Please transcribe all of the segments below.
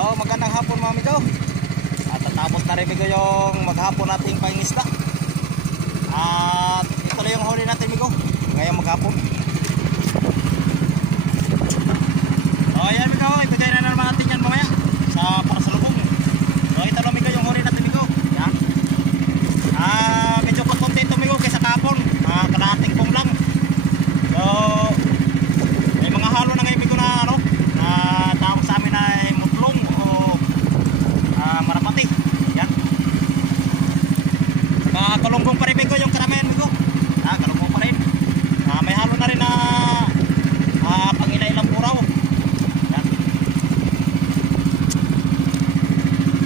Oh, magandang hapon mga amigo. At tatapos na rin amigo yung maghapon nating pangingisda. At ito lang yung huli natin amigo ngayong maghapon. So ayan amigo, ibigay na naman natin yan mamaya sa pasalubong. So ito lang amigo yung huli natin amigo. Yan. Medyo pakunti ito amigo kaysa kapon. Kalahating pong lang. So may mga halo na ngayon amigo na ano, na tawag sa amin ay mutlong o marapati. Yan. Kalunggong pa rin amigo yung karamihan amigo. Kalunggong pa rin. May halo na rin na pangilailang puraw. Yan.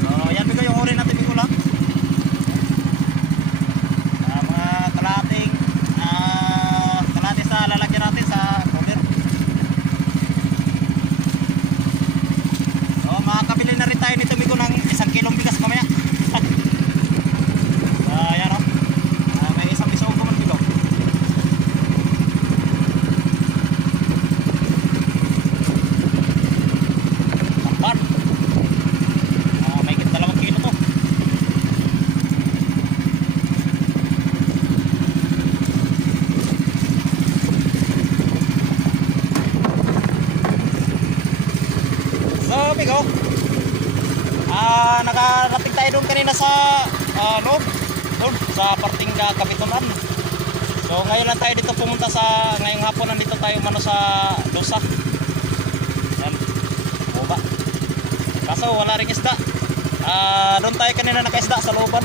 So yan amigo yung huli natin amigo lang. Mga kalahating kalahati sa lalagyan natin sa cover. So makakabili na rin tayo nito amigo ng 1 kilong bigas mamaya. Ayan o. May isang piso ko man amigo. Tampan. May 2 kilo to. So amigo, nakarating tayo doon kanina sa loob sa parting Kabitunan. So ngayon lang tayo dito pumunta sa ngayong hapon, nandito tayo mano sa Dosa. Yan, buba. Kaso wala ring isda. Doon tayo kanina nakaisda sa looban.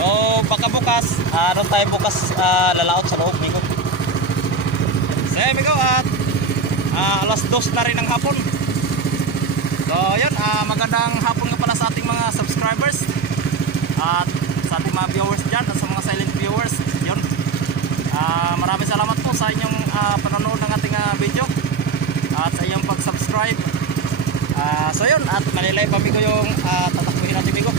So baka bukas, doon tayo bukas lalaot sa loob amigo. So amigo, at alas 2 na rin ng hapon. So yun, magandang hapon nga pala sa ating mga subscribers at sa ating mga viewers dyan at sa mga silent viewers. Yun, maraming salamat po sa inyong panonood ng ating video at sa inyong pag-subscribe. So yun, at malilay pa amigo yung tatakbuhin natin amigo.